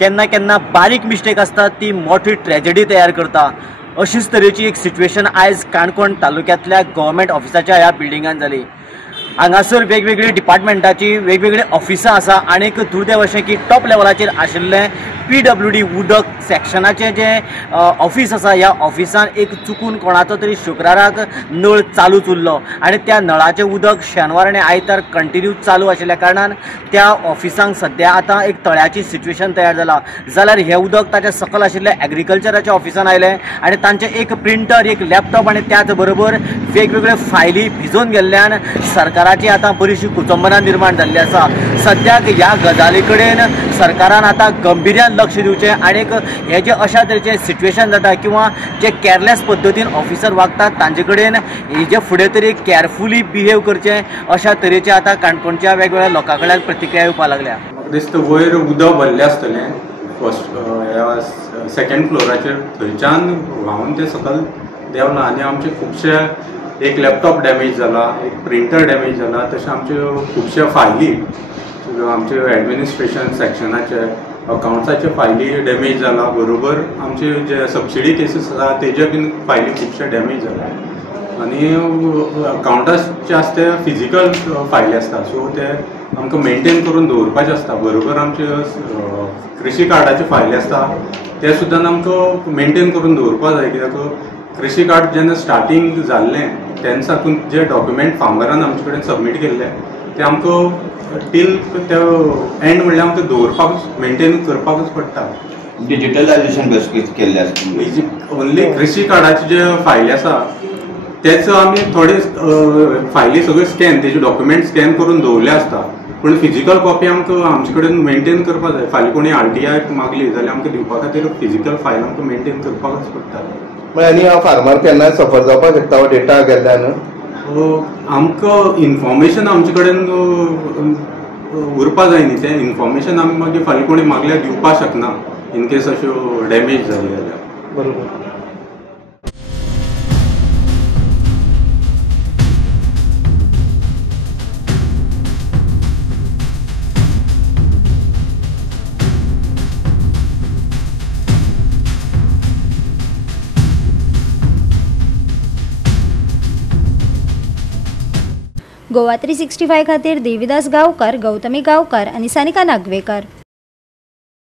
केन्ना केन्ना बारीक मिस्टेक आसता ती मोठी ट्रेजेडी तयार करता। अशीच तरेची एक सिच्युएशन आयज काणकोण तालुक्यातल्या गव्हर्मेंट ऑफिसाच्या ह्या बिल्डिंगान जाली। हांगासर वेगवेगळी डिपार्टमेंटाची वेगवेगळी ऑफिसां आसा आनीक दुर्दैव अशें की टॉप लेवलाचेर आशिल्लें PWD उदक सेक्शनाचें जे ऑफिस आसा ह्या ऑफिसान एक चुकून कोणाचो तरी शुक्राराक नळ चालूच उरलो आनी त्या नळाचें उदक शेनवार आनी आयतार कंटिन्यू चालू आशिल्ल्या कारणान त्या ऑफिसांक सद्या आतां एक तळ्याची सिच्युएशन तयार जाला। जाल्यार हें उदक ताच्या सकल आशिल्ल्या एग्रीकल्चराच्या ऑफिसान आयलें आनी तांचें एक प्रिंटर एक लॅपटॉप आनी त्याच बरोबर वेगवेगळ्यो फायली भिजून गेल्ल्यान सरकाराची आतां बरीशी कुचंबना निर्माण जाल्ली आसा। सद्याक ह्या गजाली कडेन सरकारान आतां गंभीर्यान लक्ष दिवचें आनीक हे जे अशा तरेचे सिच्युएशन जाता किंवा जे केअरलेस पद्दतीन ऑफिसर वागतात तांचे कडेन हेजे फुडें तरी केअरफुली बिहेव करचें अशा तरेचे आतां काणकोणच्या वेगवेगळ्या लोकां कडल्यान प्रतिक्रिया येवपाक लागल्या। म्हाका दिसता वयर उदक भरलें आसतलें फर्स्ट सेकंड फ्लोराचेर थंयच्यान व्हांवन ते सकल देंवलां आनी आमचे खुबशे एक लॅपटॉप डॅमेज जाला एक प्रिंटर डॅमेज जाला तशें आमचे खुबशे फायली आमचे एडमिनिस्ट्रेशन सेक्शनाचे अकाउंट्साचे फायली डॅमेज जाला बरोबर आमचे जे सबसिडी केसीस आसा तेजे बीन फायली खुबशे डॅमेज जाला आनी अकाउंटाचे आसता ते फिजिकल फायली आसता सो ते आमकां मेनटेन करून दवरपाचे आसता बरोबर आमचे कृषी कार्डाचे फायली आसता ते सुद्दां आमकां मेनटेन करून दवरपा जाय कित्याक कृषी कार्ड जेन्ना स्टार्टींग जाल्लें तेन्ना साकून जे डॉक्युमेंट फार्मरान आमचे कडेन सबमीट केल्ले ते आमकां टील ते एंड म्हणल्यार आमकां दवरपाक मेनटेन करपाकूच पडटा। डिजिटलायझेशन बेस केल्ले आसता ओन्ली कृषी कार्डाचे जे फायली आसा तेच आमी थोडे फायली सगळे स्कॅन तेजे डॉक्युमेंट स्कॅन करून दवरले आसता पूण फिजिकल कॉपी आमकां आमचे कडेन मेनटेन करपाक जाय। फाल्यां कोणी RTI मागली जाल्यार आमकां दिवपा खातीर फिजिकल फायल आमकां मेनटेन करपाकच पडटा। म्हळ्यार आनी फार्मर केन्नाय सफर जावपाक शकता हो डेटा गेल्ल्यान आमकां इन्फॉर्मेशन आमचे कडेन उरपा जाय न्ही तें इन्फॉर्मेशन आमी मागीर फाल्यां कोणी मागल्यार दिवपाक शकना इन केस अश्यो डॅमेज जाली जाल्यार। बरोबर। गोवा 365 खातीर देविदास गांवकार, गौतमी गांवकार आनी सानिका नागवेकर।